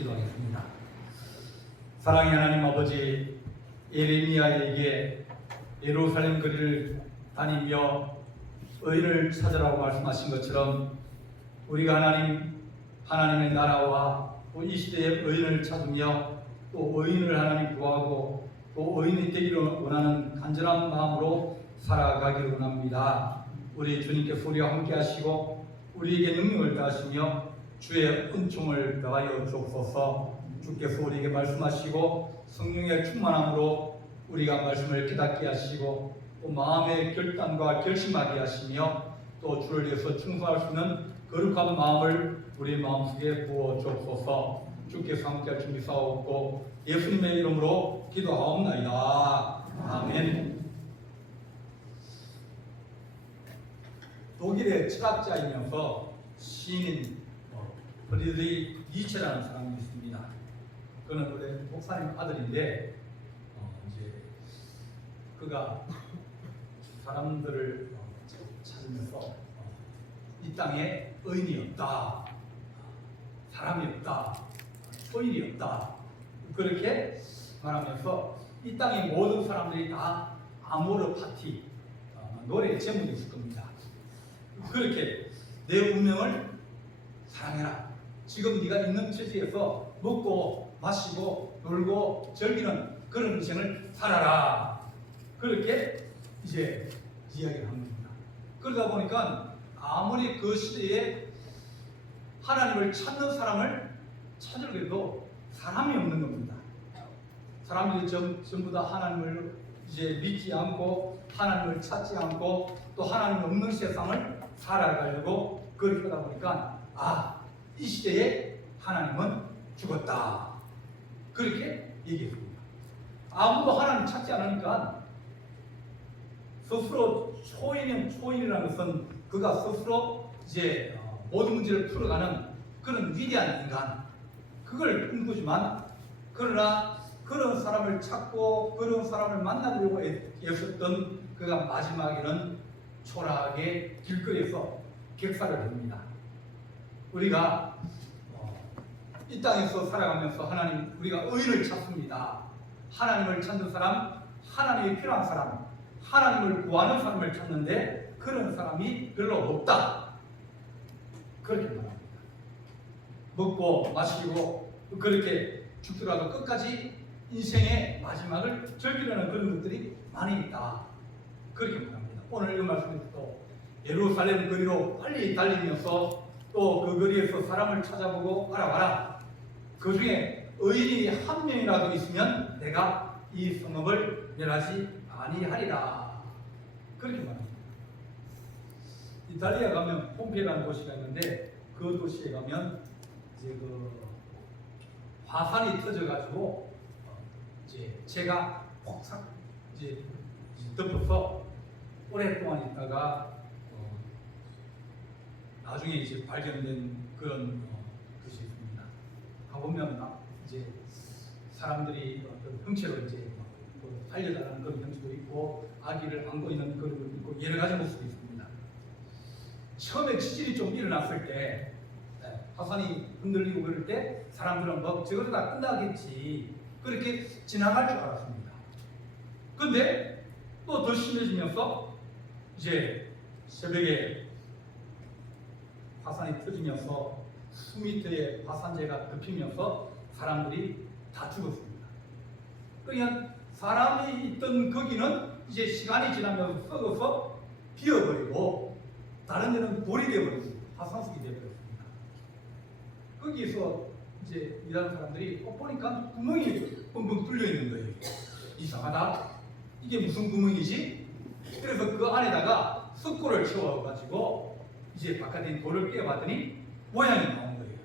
기도하겠습니다. 사랑의 하나님 아버지, 예레미야에게 예루살렘 거리를 다니며 의를 찾으라고 말씀하신 것처럼 우리가 하나님의 나라와 또 이 시대의 의인을 찾으며 또 의인을 하나님 구하고 또 의인이 되기를 원하는 간절한 마음으로 살아가기를 원합니다. 우리 주님께서 우리와 함께 하시고 우리에게 능력을 다하시며 주의 은총을 더하여 주옵소서. 주께서 우리에게 말씀하시고 성령의 충만함으로 우리가 말씀을 깨닫게 하시고 또 마음의 결단과 결심하게 하시며 또 주를 위해서 충성할 수 있는 거룩한 마음을 우리 마음속에 부어 주옵소서. 주께서 함께 할 준비 사옵고 예수님의 이름으로 기도하옵나이다. 아멘. 독일의 철학자이면서 시인인 프리드리히 니체라는 사람이 있습니다. 그는 원래 목사님 아들인데 이제 그가 사람들을 찾으면서 이 땅에 의인이 없다, 사람이 없다, 초일이 없다 그렇게 말하면서 이 땅의 모든 사람들이 다 아모르 파티 노래 제목이 있을 겁니다. 그렇게 내 운명을 사랑해라. 지금 네가 있는 처지에서 먹고 마시고 놀고 즐기는 그런 인생을 살아라. 그렇게 이제 이야기를 합니다. 그러다 보니까 아무리 그 시대에 하나님을 찾는 사람을 찾으려도 사람이 없는 겁니다. 사람들이 전부 다 하나님을 이제 믿지 않고 하나님을 찾지 않고 또 하나님 없는 세상을 살아가려고 그렇게 하다 보니까 이 시대에 하나님은 죽었다. 그렇게 얘기했습니다. 아무도 하나님 찾지 않으니까 스스로 초인이라는 것은 그가 스스로 이제 모든 문제를 풀어가는 그런 위대한 인간, 그걸 꿈꾸지만 그러나 그런 사람을 찾고 그런 사람을 만나려고 애썼던 그가 마지막에는 초라하게 길거리에서 객사를 합니다. 우리가 이 땅에서 살아가면서 하나님, 우리가 의를 찾습니다. 하나님을 찾는 사람, 하나님이 필요한 사람, 하나님을 구하는 사람을 찾는데 그런 사람이 별로 없다. 그렇게 말합니다. 먹고 마시고 그렇게 죽더라도 끝까지 인생의 마지막을 즐기려는 그런 것들이 많이 있다. 그렇게 말합니다. 오늘 이 말씀에서 또 예루살렘 거리로 빨리 달리면서 또 그 거리에서 사람을 찾아보고 알아봐라. 그 중에 의인이 한 명이라도 있으면 내가 이 성읍을 멸하지 아니하리라. 그렇게 말합니다. 이탈리아 가면 폼페이라는 도시가 있는데 그 도시에 가면 이제 그 화산이 터져가지고 이제 제가 폭삭 이제 덮어서 오랫동안 있다가 나중에 이제 발견된 그런 것이 있습니다. 가보면 이제 사람들이 어떤 형체로 이제 살려달라는 그런 형체도 있고 아기를 안고 있는 그런 것도 있고 여러 가지 모습이 있습니다. 처음에 지진이 좀 일어났을 때 화산이 흔들리고 그럴 때 사람들은 뭐 저거로 다 끝나겠지 그렇게 지나갈 줄 알았습니다. 그런데 또 더 심해지면서 이제 새벽에 화산이 터지면서 수미터의 화산재가 덮이면서 사람들이 다 죽었습니다. 그러니까 사람이 있던 거기는 이제 시간이 지나면서 썩어서 비어버리고 다른 데는 돌이 되어버렸습니다. 화산석이 되어버렸습니다. 거기서 이제 일하는 사람들이 보니까 구멍이 뻥뻥 뚫려 있는 거예요. 이상하다. 이게 무슨 구멍이지? 그래서 그 안에다가 석고를 채워가지고 이제 바깥에 돌을 끼워봤더니 모양이 나온 거예요.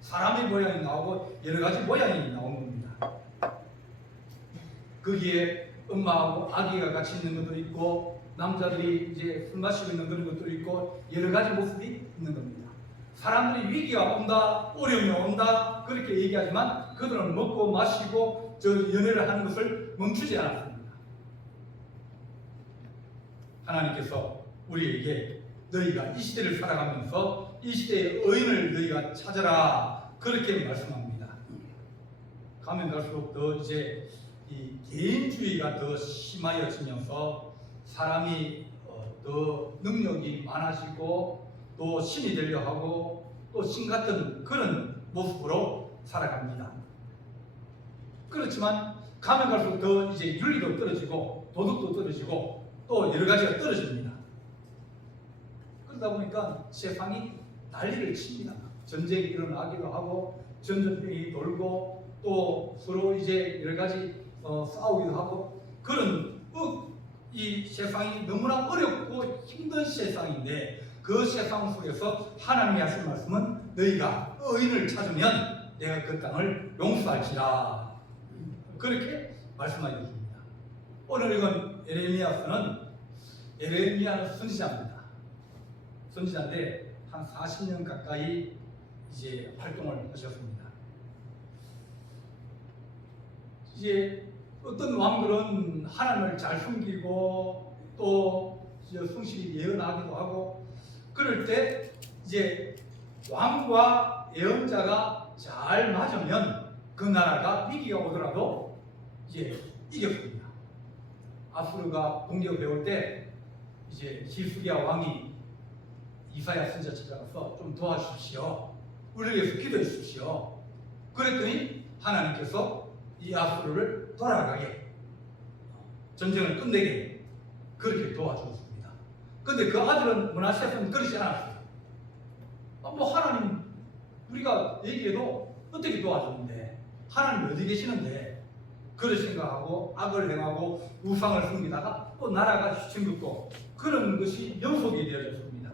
사람의 모양이 나오고 여러 가지 모양이 나온 겁니다. 거기에 엄마하고 아기가 같이 있는 것도 있고 남자들이 이제 술 마시고 있는 그런 것도 있고 여러 가지 모습이 있는 겁니다. 사람들이 위기가 온다, 어려움이 온다 그렇게 얘기하지만 그들은 먹고 마시고 저 연애를 하는 것을 멈추지 않았습니다. 하나님께서 우리에게 너희가 이 시대를 살아가면서 이 시대의 의인을 너희가 찾아라 그렇게 말씀합니다. 가면 갈수록 더 이제 이 개인주의가 더 심하여지면서 사람이 더 능력이 많아지고 또 신이 되려 하고 또 신 같은 그런 모습으로 살아갑니다. 그렇지만 가면 갈수록 더 이제 윤리도 떨어지고 도덕도 떨어지고 또 여러 가지가 떨어집니다. 그러다 보니까 세상이 난리를 칩니다. 전쟁이 일어나기도 하고 전염병이 돌고 또 서로 이제 여러 가지 싸우기도 하고 그런 이 세상이 너무나 어렵고 힘든 세상인데 그 세상 속에서 하나님이 하신 말씀은 너희가 의인을 찾으면 내가 그 땅을 용서할지라 그렇게 말씀하셨습니다. 오늘 읽은 에레미야는 선지자입니다. 선지자인데 한 40년 가까이 이제 활동을 하셨습니다. 이제 어떤 왕들은 하나님을 잘 숨기고 또 성실히 예언하기도 하고 그럴 때 이제 왕과 예언자가 잘 맞으면 그 나라가 위기가 오더라도 이제 이겼습니다. 아수르가 공격해 올 때 이제 히스기야 왕이 이사야 선지자 찾아가서 좀 도와주십시오. 우리를 위해서 기도해 주십시오. 그랬더니 하나님께서 이 아수르를 돌아가게 전쟁을 끝내게 그렇게 도와주었습니다. 그런데 그 아들은 므낫세는 그러지 않았어요. 뭐 하나님 우리가 얘기해도 어떻게 도와줬는데 하나님 어디 계시는데 그런 생각하고 악을 행하고 우상을 섬기다가 또 나라가 휘청긋고 그런 것이 연속이 되어졌습니다.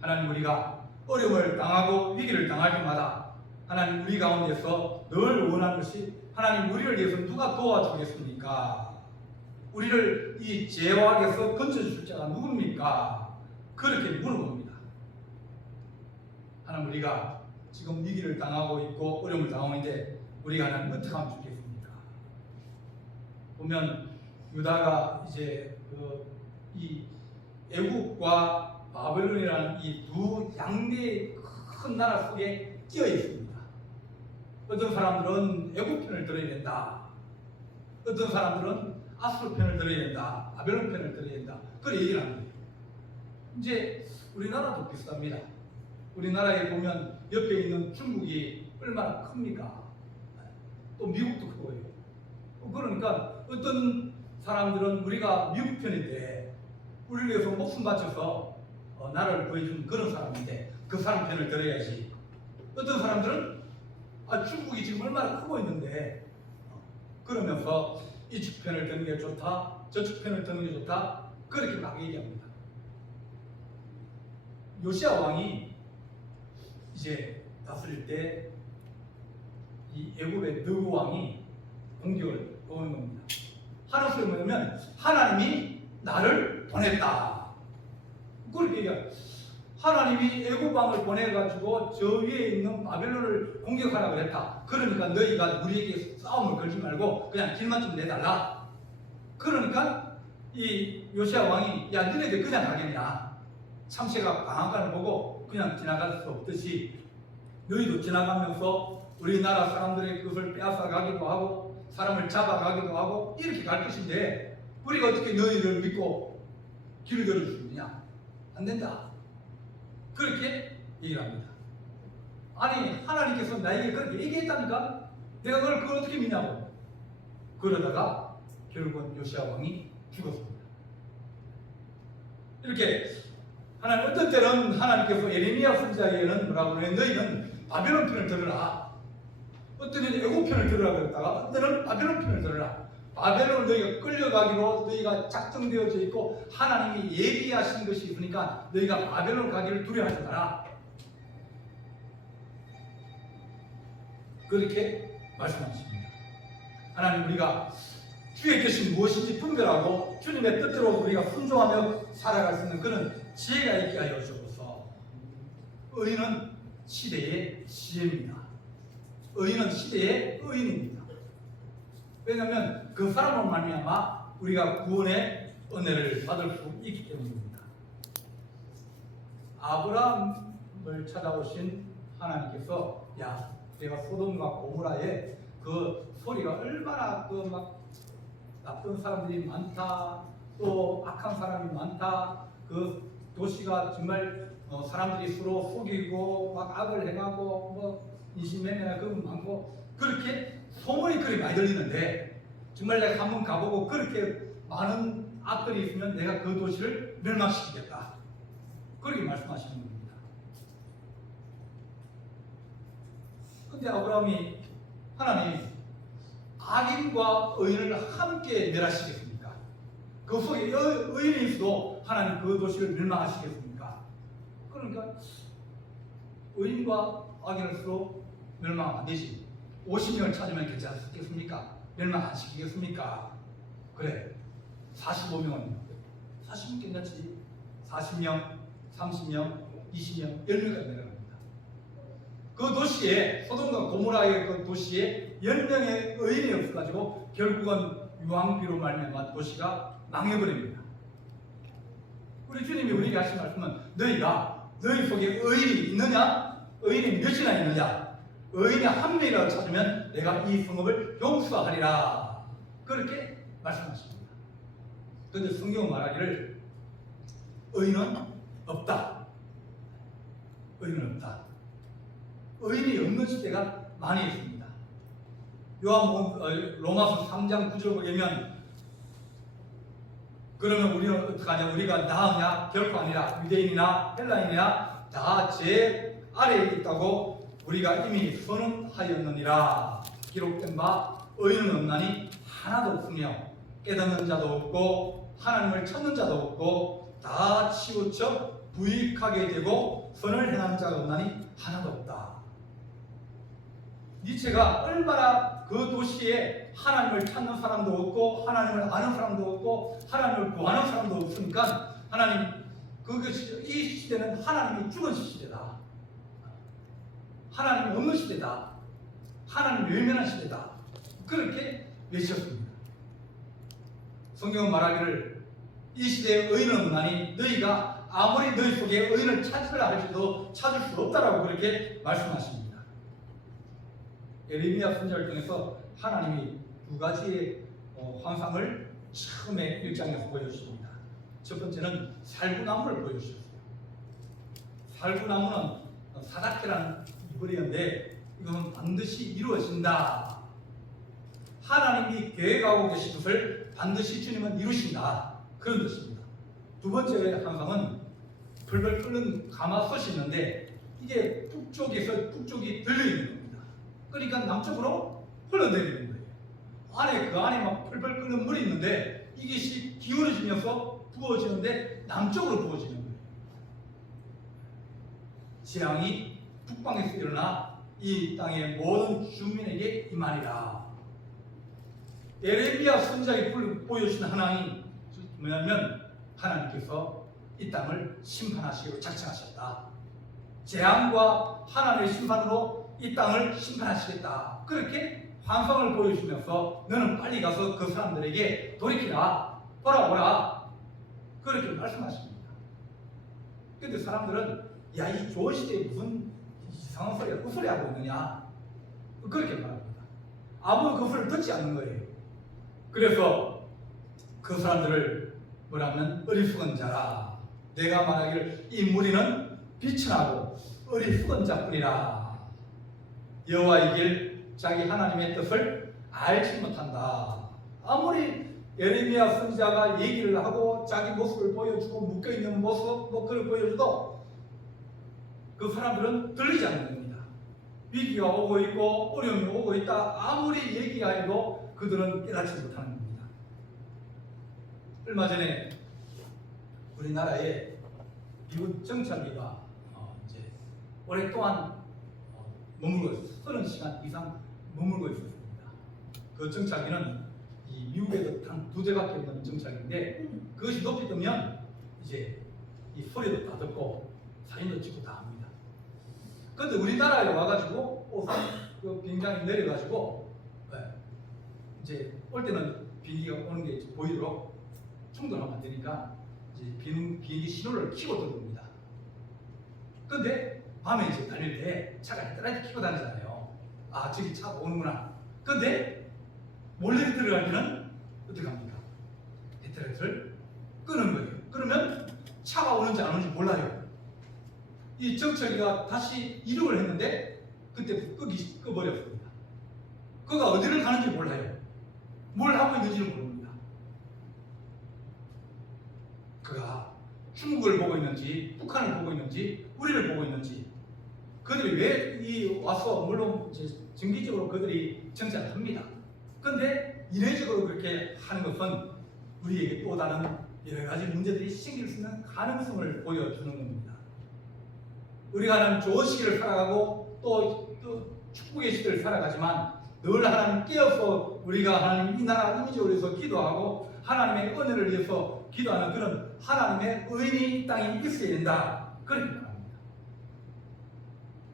하나님 우리가 어려움을 당하고 위기를 당할 때마다 하나님 우리 가운데서 늘 원하는 것이 하나님 우리를 위해서 누가 도와주겠습니까? 우리를 이 죄악에서 건져줄 자가 누굽니까? 그렇게 물어봅니다. 하나님 우리가 지금 위기를 당하고 있고 어려움을 당하고 있는데 우리가 하나님 어떻게 하면 좋겠습니까? 보면 유다가 이제 이 애국과 바벨론이라는 이 두 양대의 큰 나라 속에 끼어 있습니다. 어떤 사람들은 애국 편을 들어야 된다. 어떤 사람들은 아수르 편을 들어야 된다. 바벨론 편을 들어야 된다. 그런 얘기를 합니다. 이제 우리나라도 비슷합니다. 우리나라에 보면 옆에 있는 중국이 얼마나 큽니까? 또 미국도 크고요. 그러니까 어떤 사람들은 우리가 미국 편인데 우리를 위해서 목숨 바쳐서 나라를 구해준 그런 사람인데 그 사람 편을 들어야지. 어떤 사람들은 중국이 지금 얼마나 크고 있는데 그러면서 이쪽 편을 드는 게 좋다, 저쪽 편을 드는 게 좋다 그렇게 막 얘기합니다. 요시야 왕이 이제 다스릴 때 이 애굽의 느고 왕이 공격을 오는 겁니다. 하는 소리 뭐냐면 하나님이 나를 보냈다. 그렇게 얘기해요. 하나님이 애굽 왕을 보내가지고 저 위에 있는 바벨론을 공격하라고 그랬다. 그러니까 너희가 우리에게 싸움을 걸지 말고 그냥 길만 좀 내달라. 그러니까 이 요시야 왕이 야 너네들 그냥 가겠냐. 참새가 방앗간을 보고 그냥 지나갈 수 없듯이 너희도 지나가면서 우리나라 사람들의 것을 빼앗아 가기도 하고 사람을 잡아가기도 하고 이렇게 갈 것인데 우리가 어떻게 너희를 믿고 길을 걸어줄 수 있느냐? 안 된다. 그렇게 얘기를 합니다. 아니 하나님께서 나에게 그렇게 얘기했다니까 내가 그걸 어떻게 믿냐고. 그러다가 결국은 요시야 왕이 죽었습니다. 이렇게 하나님 어떤 때는 하나님께서 예레미야 선지자에게는 뭐라고 그래요? 너희는 바벨론 편을 들으라. 어떤 때는 애굽 편을 들으라 그랬다가 어떤 때는 바벨론 편을 들으라. 바벨론을 너희가 끌려가기로 너희가 작정되어져 있고 하나님이 예비하신 것이 있으니까 너희가 바벨론 가기를 두려워하지 마라. 그렇게 말씀하십니다. 하나님 우리가 주의 뜻이 무엇인지 분별하고 주님의 뜻대로 우리가 순종하며 살아갈 수 있는 그런 지혜가 있게 하여 주옵소서. 의인은 시대의 지혜입니다. 의인은 시대의 의인입니다. 왜냐하면 그 사람으로 말미암아 우리가 구원의 은혜를 받을 수 있기 때문입니다. 아브라함을 찾아오신 하나님께서 야 내가 소돔과 고모라의 그 소리가 얼마나 그 막 나쁜 사람들이 많다, 또 악한 사람이 많다, 그 도시가 정말 사람들이 서로 속이고 막 악을 행하고 뭐 인신매매나 그런 거 많고 그렇게 소문이 그리 많이 들리는데 정말 내가 한번 가보고 그렇게 많은 악들이 있으면 내가 그 도시를 멸망시키겠다, 그렇게 말씀하시는 겁니다. 근데 아브라함이 하나님 악인과 의인을 함께 멸하시겠습니까? 그 속에 의인이 있어도 하나님 그 도시를 멸망하시겠습니까? 그러니까 의인과 악인을 서로 멸망 안 되지. 50명을 찾으면 괜찮겠습니까? 멸망 안 시키겠습니까? 그래, 45명은 40명 괜찮지. 40명, 30명, 20명, 10명까지 내려갑니다. 그 도시에, 소돔과 고모라의 그 도시에 10명의 의인이 없어가지고 결국은 유황비로 말미암아 도시가 망해버립니다. 우리 주님이 우리에게 하신 말씀은 너희 속에 의인이 있느냐? 의인이 몇이나 있느냐? 의인이 한 명이라도 찾으면 내가 이 성읍을 용서하리라, 그렇게 말씀하십니다. 그런데 성경은 말하기를 의인은 없다. 의인은 없다. 의인이 없는 시대가 많이 있습니다. 로마서 3장 9절 보면 그러면 우리는 어떡하냐? 우리가 나으냐? 결코 아니라 유대인이나 헬라인이나 다 제 아래에 있다고 우리가 이미 선언하였느니라. 기록된 바 의인은 없나니 하나도 없으며 깨닫는 자도 없고 하나님을 찾는 자도 없고 다 치우쳐 부익하게 되고 선을 행하는 자가 없나니 하나도 없다. 니체가 얼마나 그 도시에 하나님을 찾는 사람도 없고 하나님을 아는 사람도 없고 하나님을 구하는 사람도 없으니까 하나님 이 시대는 하나님이 죽은 시대다. 하나님이 없는 시대다. 하나님 외면한 시대다. 그렇게 외쳤습니다. 성경은 말하기를 이 시대에 의인은 없나니 너희가 아무리 너희 속에 의인을 찾으라 할지도 찾을 수 없다라고 그렇게 말씀하십니다. 예레미야 선지자를 통해서 하나님이 두 가지의 환상을 처음에 1장에서 보여주십니다. 첫 번째는 살구나무를 보여주셨어요. 살구나무는 사다케라는 이브리어인데 이것은 반드시 이루어진다. 하나님이 계획하고 계신 것을 반드시 주님은 이루신다, 그런 뜻입니다. 두 번째 환상은 벌벌 끓는 가마솥이 있는데 이게 북쪽이 들려있는 겁니다. 그러니까 남쪽으로 흘러내리는 거예요. 그 안에 막 펄펄 끓는 물이 있는데 이것이 기울어지면서 부어지는데 남쪽으로 부어지는 거예요. 재앙이 북방에서 일어나 이 땅의 모든 주민에게 임하리라. 예레미야 선지자가 보여주신 하나님이 뭐냐면 하나님께서 이 땅을 심판하시기로 작정하셨다. 재앙과 하나님의 심판으로 이 땅을 심판하시겠다. 그렇게 환상을 보여주면서 너는 빨리 가서 그 사람들에게 돌이키라, 돌아오라, 그렇게 말씀하십니다. 그런데 사람들은 야, 이 좋은 시대에 무슨 이상한 소리야, 헛소리 하고 있느냐, 그렇게 말합니다. 아무도 그 소리를 듣지 않는 거예요. 그래서 그 사람들을 뭐라면 어리석은 자라. 내가 말하기를 이 무리는 비천하고 어리석은 자뿐이라. 여호와의 길 자기 하나님의 뜻을 알지 못한다. 아무리 예레미야 선지자가 얘기를 하고 자기 모습을 보여주고 묶여있는 모습 그걸 보여줘도 그 사람들은 들리지 않는 겁니다. 위기가 오고 있고 어려움이 오고 있다 아무리 얘기하여도 그들은 깨닫지 못하는 겁니다. 얼마 전에 우리나라에 미국 정찰기가 이제 오랫동안 머물고 있었어요. 30시간 이상 머물고 있었습니다. 그 정찰기는 이 미국에도 단 2대밖에 없는 정찰기인데 그것이 높이 뜨면 이제 이 소리도 다 듣고 사진도 찍고 다 합니다. 그런데 우리나라에 와가지고 그 비행장이 내려가지고 이제 올 때는 비행기가 오는 게 보이도록 충돌하면 안 되니까 이제 비행기 신호를 켜고 들어옵니다. 그런데 밤에 이제 달릴 때 차가 헤드라이트 켜고 다니잖아요. 아, 저기 차가 오는구나. 근데 몰래 들어가면은 어떻게 합니까? 헤드라이트를 끄는 거예요. 그러면 차가 오는지 안 오는지 몰라요. 이 정철이가 다시 이륙을 했는데 그때 꺼버렸습니다. 그가 어디를 가는지 몰라요. 뭘 하고 있는지는 모릅니다. 그가 중국을 보고 있는지 북한을 보고 있는지 우리를 보고 있는지, 그들이 왜 이 와서 물론 이제 정기적으로 그들이 정찰을 합니다. 그런데 이례적으로 그렇게 하는 것은 우리에게 또 다른 여러 가지 문제들이 생길 수 있는 가능성을 보여주는 겁니다. 우리가 하나님 좋은 시기를 살아가고 또 축복의 시기를 살아가지만 늘 하나님 깨어서 우리가 하나님 이 나라 임직을 위해서 기도하고 하나님의 은혜를 위해서 기도하는 그런 하나님의 의인이 이 땅에 있어야 된다. 그런 말합니다.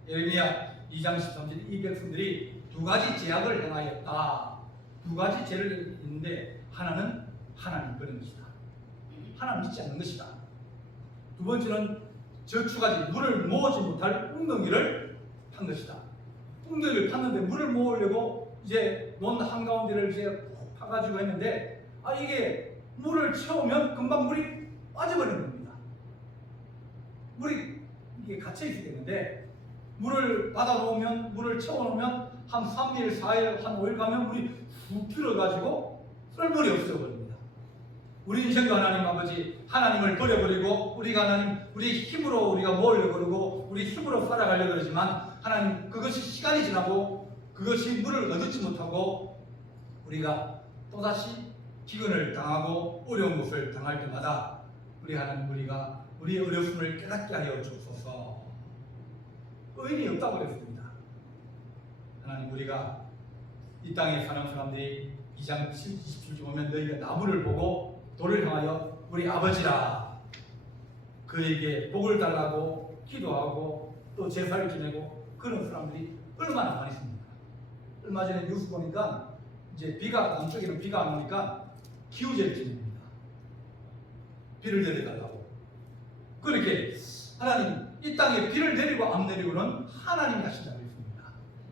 예레미야 2장 13절 이 백성들이 두 가지 제약을 행하였다. 두 가지 죄를 했는데 하나는 하나님 버린 것이다. 하나님 믿지 않는 것이다. 두 번째는 저축하지 물을 모으지 못할 웅덩이를 판 것이다. 웅덩이를 팠는데 물을 모으려고 이제 논 한가운데를 이제 파가지고 했는데 이게 물을 채우면 금방 물이 빠져버리는 겁니다. 물이 이게 갇혀 있어야 되는데 물을 받아놓으면 물을 채워놓으면 한 3일, 4일, 한 5일 가면 물이 훅 들어가지고 썰물이 없어 버립니다. 우리 인생도 하나님 아버지 하나님을 버려버리고 우리가 하나님 우리 힘으로 우리가 모으려고 그러고 우리 힘으로 살아가려고 그러지만 하나님 그것이 시간이 지나고 그것이 물을 얻지 못하고 우리가 또다시 기근을 당하고 어려운 것을 당할 때마다 우리 하나님 우리가 우리의 어려움을 깨닫게 하여 주옵소서. 의인이 없다고 그랬습니다. 하나님 우리가 이 땅에 사는 사람들이 2장 27절 보면 너희가 나무를 보고 돌을 향하여 우리 아버지라 그에게 복을 달라고 기도하고 또 제사를 지내고 그런 사람들이 얼마나 많이 있습니까? 얼마 전에 뉴스 보니까 이제 남쪽에는 비가 안 오니까 기우제를 지냅니다. 비를 내려달라고. 그렇게 하나님 이 땅에 비를 내리고 안 내리고는 하나님이 하신다고 했습니다.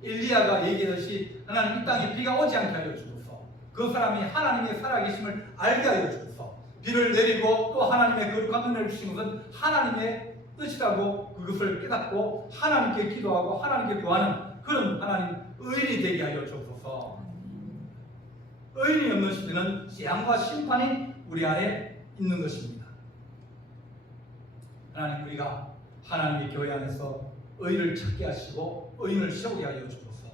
엘리야가 얘기했듯이 하나님 이 땅에 비가 오지 않게 하여 주소서. 그 사람이 하나님의 살아계심을 알게 하여 주소서. 비를 내리고 또 하나님의 거룩한 은혜를 주신 것은 하나님의 뜻이라고 그것을 깨닫고 하나님께 기도하고 하나님께 구하는 그런 하나님 의인이 되게 하여 주소서. 의인이 없는 시대는 재앙과 심판이 우리 안에 있는 것입니다. 하나님 우리가 하나님의 교회 안에서 의인을 찾게 하시고 의인을 세우게 하여 주소서.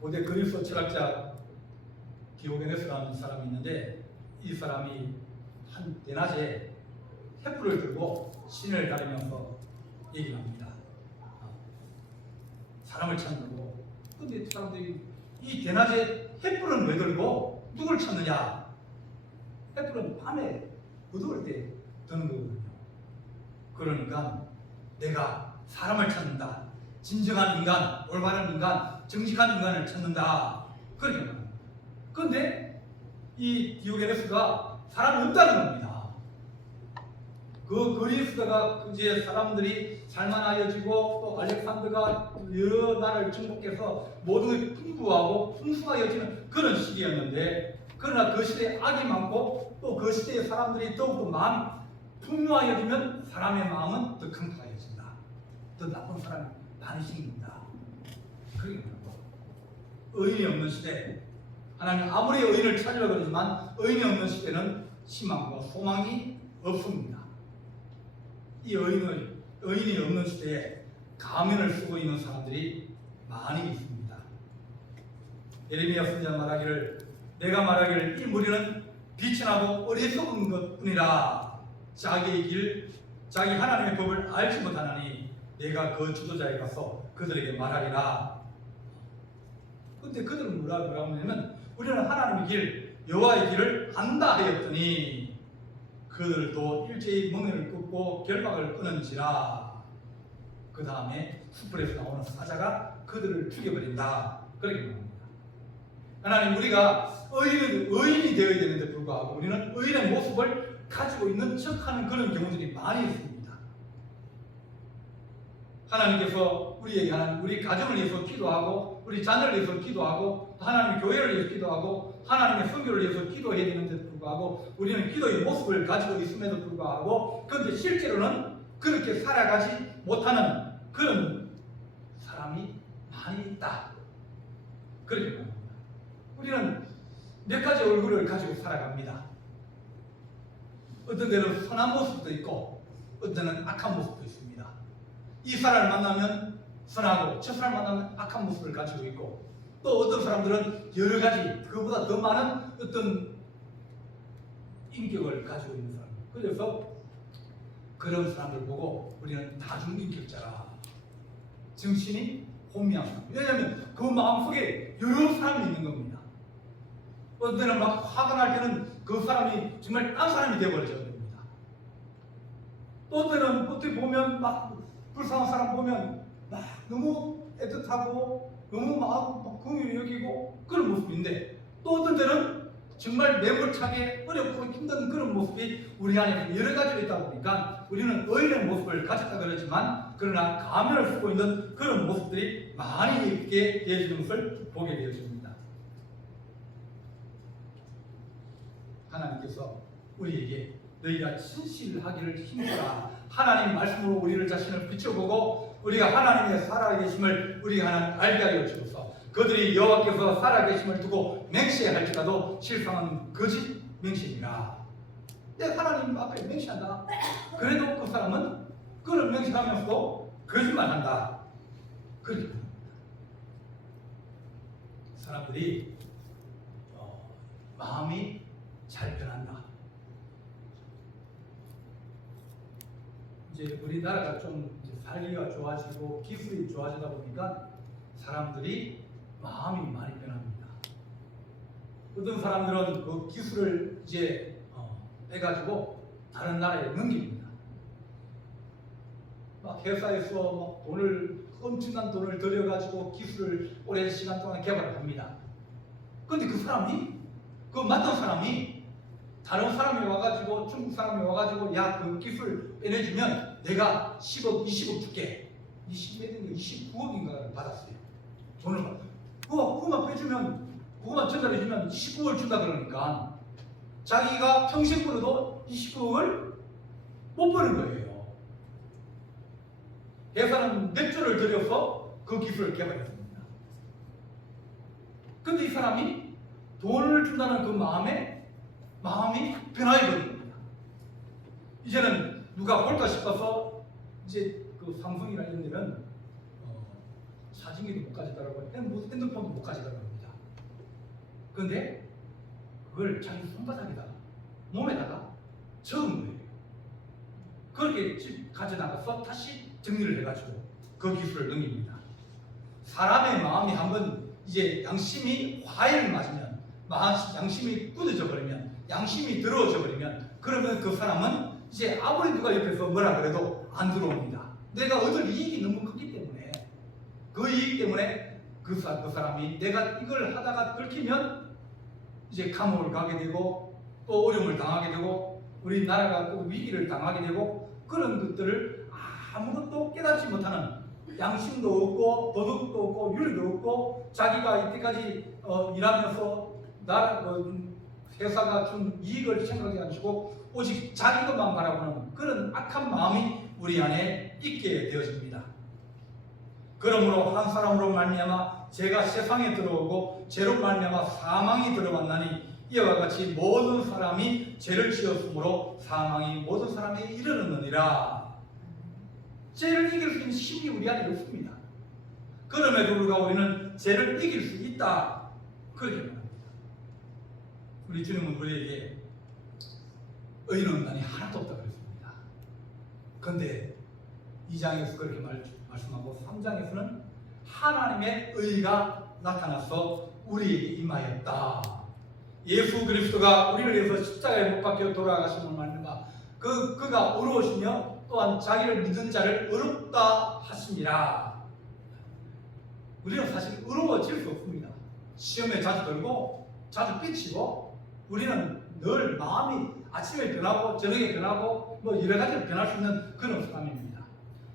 고대 그리스 철학자 디오게네스라는 사람이 있는데 이 사람이 한 대낮에 횃불을 들고 신을 가리면서 얘기를 합니다. 사람을 찾는다고. 근데 사람들이 이 대낮에 횃불은 왜 들고 누굴 찾느냐? 횃불은 밤에 어두울 때 드는 거거든요. 그러니까 내가 사람을 찾는다. 진정한 인간, 올바른 인간, 정직한 인간을 찾는다. 그렇게 말합니다. 그런데 이 디오게네스가 사람이 없다는 겁니다. 그 그리스가 이제 사람들이 살만하여지고 또 알렉산더가 여러 나라를 정복해서 모두 풍부하고 풍성하여지는 그런 시기였는데 그러나 그 시대에 악이 많고 또 그 시대의 사람들이 더욱더 마음이 풍요하여지면 사람의 마음은 더 강팍해진다. 더 나쁜 사람이 많이 생깁니다. 그게 의인이 없는 시대, 하나님 아무리 의인을 찾으려고 그러지만 의인이 없는 시대는 희망과 소망이 없습니다. 이 의인이 없는 시대에 가면을 쓰고 있는 사람들이 많이 있습니다. 예레미야 선지자 말하기를 내가 말하기를 이 무리는 비천하고 어리석은 것뿐이라 자기의 길 자기 하나님의 법을 알지 못하나니 내가 그 주도자에 가서 그들에게 말하리라. 근데 그들은 뭐라고 하냐면 우리는 하나님의 길 여호와의 길을 안다 하였더니 그들도 일제히 멍에를 끊고 결박을 끊은지라. 그 다음에 숯불에서 나오는 사자가 그들을 죽여버린다. 그렇게 말합니다. 하나님 우리가 의인이 되어야 되는데 불구하고 우리는 의인의 모습을 가지고 있는 척하는 그런 경우들이 많이 있습니다. 하나님께서 우리에게 하는 우리 가정을 위해서 기도하고 우리 자녀를 위해서 기도하고 하나님의 교회를 위해서 기도하고 하나님의 선교를 위해서 기도해야 되는데도 불구하고 우리는 기도의 모습을 가지고 있음에도 불구하고 그런데 실제로는 그렇게 살아가지 못하는 그런 사람이 많이 있다. 그렇게 말합니다. 우리는 몇 가지 얼굴을 가지고 살아갑니다. 어떤 때는 선한 모습도 있고 어떤 때는 악한 모습도 있습니다. 이 사람을 만나면 선하고 저 사람을 만나면 악한 모습을 가지고 있고 또 어떤 사람들은 여러 가지 그보다 더 많은 어떤 인격을 가지고 있는 사람. 그래서 그런 사람들 보고 우리는 다중인격자라 정신이 혼미한 사람. 왜냐하면 그 마음속에 여러 사람이 있는 겁니다. 어떤 때는 막 화가 날 때는 그 사람이 정말 딴 사람이 되어버려야 됩니다. 또 어떤 때는 어떻게 보면 막 불쌍한 사람 보면 막 너무 애틋하고 너무 마음 긍휼히 여기고 그런 모습인데 또 어떤 때는 정말 매몰차게 어렵고 힘든 그런 모습이 우리 안에 여러 가지로 있다 보니까 우리는 의인의 모습을 가졌다 그러지만 그러나 가면을 쓰고 있는 그런 모습들이 많이 있게 되어지는 것을 보게 되어집니다. 하나님께서 우리에게 너희가 진실하기를 힘써라. 하나님 말씀으로 우리를 자신을 비춰보고 우리가 하나님의 살아계심을 우리가 하나 알게 하여 주소서. 그들이 여호와께서 살아계심을 두고 맹세할지라도 실상은 거짓 맹세이라. 내 하나님 앞에 맹세한다. 그래도 그 사람은 그런 맹세하면서도 거짓말한다. 그렇게 사람들이 마음이 잘 변한다. 이제 우리나라가 좀 이제 살기가 좋아지고 기술이 좋아지다 보니까 사람들이 마음이 많이 변합니다. 어떤 사람들은 그 기술을 이제 해가지고 다른 나라에 넘깁니다. 막 회사에서 막 엄청난 돈을 들여가지고 기술을 오랜 시간 동안 개발을 합니다. 그런데 그 사람이 그 맡은 사람이 다른 사람이 와가지고 중국 사람이 와가지고 야 그 기술 빼내주면 내가 10억, 20억 줄게. 29억인가를 받았어요. 돈을 받았어요. 그거만 빼주면 그거만 전달해주면 29억을 준다 그러니까 자기가 평생 벌어도 29억을 못 버는 거예요. 회사는 몇 조를 들여서 그 기술을 개발했습니다. 근데 이 사람이 돈을 준다는 그 마음이 변화해버립니다. 이제는 누가 볼까 싶어서 이제 그 삼성이나 이런 데는 사진기도 못 가져가라고 핸드폰도 못 가져가라고 합니다. 그런데 그걸 자기 손바닥에다가 몸에다가 적은 거예요. 그렇게 집 가져나가서 다시 정리를 해가지고 그 기술을 넘깁니다. 사람의 마음이 한번 이제 양심이 화해를 맞으면 양심이 굳어져 버리면 양심이 더러워져 버리면 그러면 그 사람은 이제 아무리 누가 옆에서 뭐라 그래도 안 들어옵니다. 내가 얻을 이익이 너무 크기 때문에 그 이익 때문에 그 사람이 내가 이걸 하다가 들키면 이제 감옥을 가게 되고 또 어려움을 당하게 되고 우리나라가 또 위기를 당하게 되고 그런 것들을 아무것도 깨닫지 못하는 양심도 없고 도덕도 없고 윤리도 없고 자기가 이때까지 일하면서 회사가 준 이익을 생각하지 않으시고 오직 자기 것만 바라보는 그런 악한 마음이 우리 안에 있게 되어집니다. 그러므로 한 사람으로 말미암아 죄가 세상에 들어오고 죄로 말미암아 사망이 들어왔나니 이와 같이 모든 사람이 죄를 지었으므로 사망이 모든 사람에게 이르렀느니라. 죄를 이길 수 있는 힘이 우리 안에 없습니다. 그럼에도 불구하고 우리는 죄를 이길 수 있다. 그렇게 말합니다. 우리 주님은 우리에게 의로운 난이 하나도 없다고 그랬습니다. 그런데 2장에서 그렇게 말씀하고 3장에서는 하나님의 의가 나타나서 우리에게 임하였다. 예수 그리스도가 우리를 위해서 십자가에 못 박혀 돌아가심을 말미암아 그가 의로우시며 또한 자기를 믿는 자를 의롭다 하심이라. 우리는 사실 의로워질 수 없습니다. 시험에 자주 들고 자주 삐치고 우리는 늘 마음이 아침에 변하고 저녁에 변하고 뭐 여러 가지로 변할 수 있는 그런 사람입니다.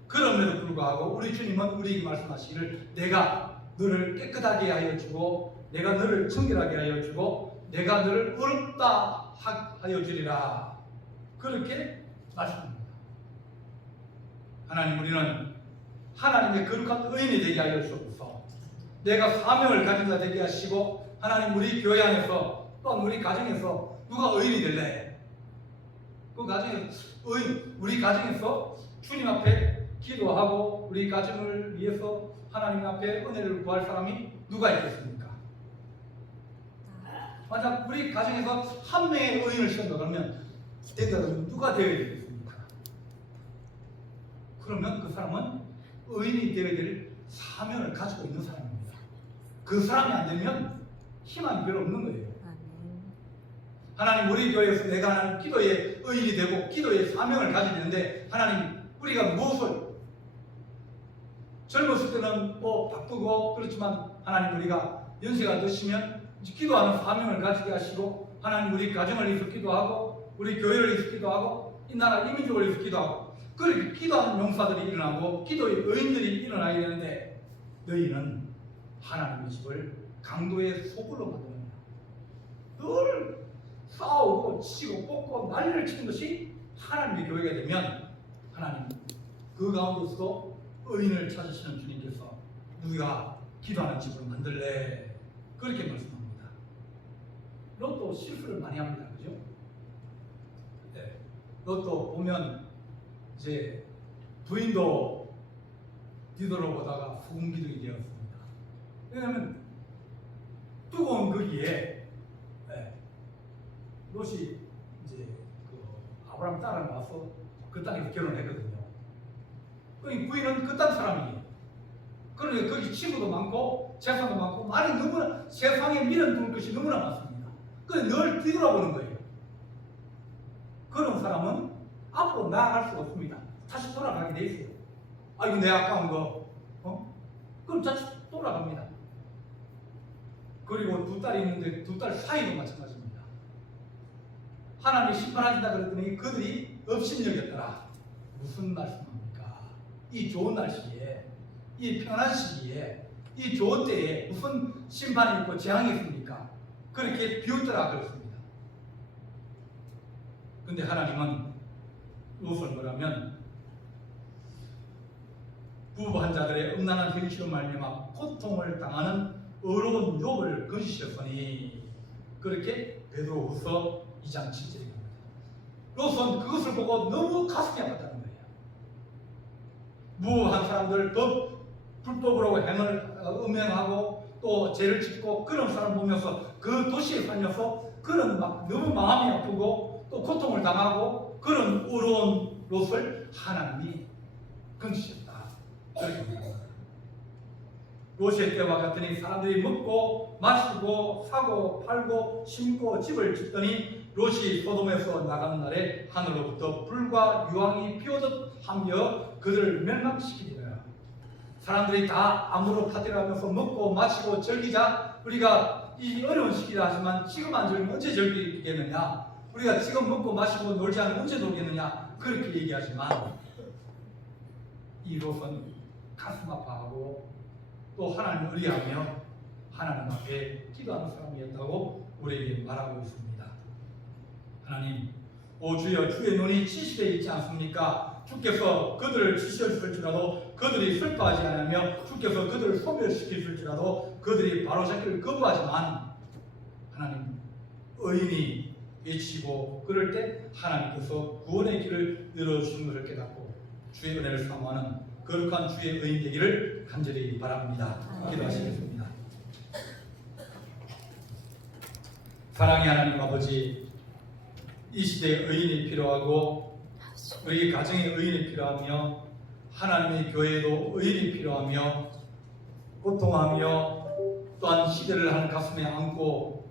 그럼에도 불구하고 우리 주님은 우리에게 말씀하시기를 내가 너를 깨끗하게 하여 주고 내가 너를 청결하게 하여 주고 내가 너를 어렵다 하여 주리라. 그렇게 말씀합니다. 하나님, 우리는 하나님의 거룩한 의인이 되게 하여 주옵소서. 내가 사명을 가진 자 되게 하시고 하나님, 우리 교회 안에서 또한 우리 가정에서 누가 의인이 될래? 그 가정에서 우리 가정에서 주님 앞에 기도하고 우리 가정을 위해서 하나님 앞에 은혜를 구할 사람이 누가 있겠습니까? 만약 우리 가정에서 한 명의 의인을 시킨다 그러면 누가 되어야 되겠습니까? 그러면 그 사람은 의인이 되어야 될 사명을 가지고 있는 사람입니다. 그 사람이 안 되면 희망이 별로 없는 거예요. 하나님, 우리 교회에서 내가 하는 기도의 의인이 되고 기도의 사명을 가지고 있는데 하나님, 우리가 무엇을 젊었을 때는 뭐 바쁘고 그렇지만 하나님, 우리가 연세가 드시면 기도하는 사명을 가지게 하시고 하나님, 우리 가정을 위해서 기도하고 우리 교회를 위해서 기도하고 이 나라 이 민족을 위해서 기도하고 그렇게 기도하는 용사들이 일어나고 기도의 의인들이 일어나야 되는데 너희는 하나님의 집을 강도의 소굴로 만듭니다. 늘 싸우고 치고 뽑고 난리를 치는 것이 하나님의 교회가 되면 하나님, 그 가운데서도 의인을 찾으시는 주님께서 누가 기도하는 집을 만들래? 그렇게 말씀합니다. 로또 실수를 많이 합니다. 그죠? 네. 로또 보면 이제 부인도 뒤돌아보다가 소금기둥이 되었습니다. 왜냐하면 뜨거운 거기에 롯이 이제 그 아브라함 딸을 낳아서 그 땅에서 결혼했거든요. 그 부인은 그 땅 사람이에요. 그러니까 거기 친구도 많고 재산도 많고 말이 너무나 세상에 미련 둘 것이 너무나 많습니다. 그래서 늘 뒤돌아보는 거예요. 그런 사람은 앞으로 나아갈 수가 없습니다. 다시 돌아가게 돼 있어요. 아, 이거 내 아까운 거, 그럼 다시 돌아갑니다. 그리고 두 딸이 있는데 두 딸 사이도 마찬가지입니다. 하나님이 심판하신다 그랬더니 그들이 업신여겼더라. 무슨 말씀입니까? 이 좋은 날씨에, 이 편한 시기에, 이 좋은 때에 무슨 심판이 있고 재앙이 있습니까? 그렇게 비웃더라 그랬습니다. 근데 하나님은 무엇을 뭐라면 부부한 자들의 음란한 행실로 말미암아 고통을 당하는 어려운 욥을 건지셨으니, 그렇게 베드로후서 2장 7절입니다. 롯은 그것을 보고 너무 가슴이 아팠다는 거예요. 무한 사람들, 불법으로 행을 음행하고 또 죄를 짓고 그런 사람 보면서 그 도시에 살면서 그런 너무 마음이 아프고 또 고통을 당하고 그런 어려운 롯을 하나님이 건지셨다. 롯의 때와 같으니 사람들이 먹고 마시고 사고 팔고 심고 집을 짓더니 롯이 소돔에서 나가는 날에 하늘로부터 불과 유황이 피어듯 하며 그들을 멸망시키리라. 사람들이 다 암으로 파티하면서 먹고 마시고 즐기자. 우리가 이 어려운 시기다 하지만 지금 안 즐기면 언제 즐기겠느냐, 우리가 지금 먹고 마시고 놀지 않으면 언제 놀겠느냐, 그렇게 얘기하지만 이 롯은 가슴 아파하고 또 하나님을 의뢰하며 하나님 앞에 기도하는 사람이었다고 우리에게 말하고 있습니다. 하나님, 오 주여, 주의 눈이 지시되어 있지 않습니까? 주께서 그들을 지시하실지라도 그들이 슬퍼하지 않으며 주께서 그들을 소멸시키실지라도 그들이 바로잡기를 거부하지만 하나님, 의인이 외치고 그럴 때 하나님께서 구원의 길을 열어주신 것을 깨닫고 주의 은혜를 사모하는 거룩한 주의 의인 되기를 간절히 바랍니다. 기도하시겠습니다. 사랑의 하나님 아버지, 이 시대에 의인이 필요하고 우리 가정에 의인이 필요하며 하나님의 교회에도 의인이 필요하며 고통하며 또한 시대를 한 가슴에 안고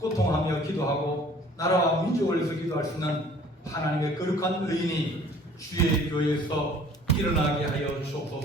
고통하며 기도하고 나라와 민족을 위해서 기도할 수 있는 하나님의 거룩한 의인이 주의 교회에서 일어나게 하여 주옵소서.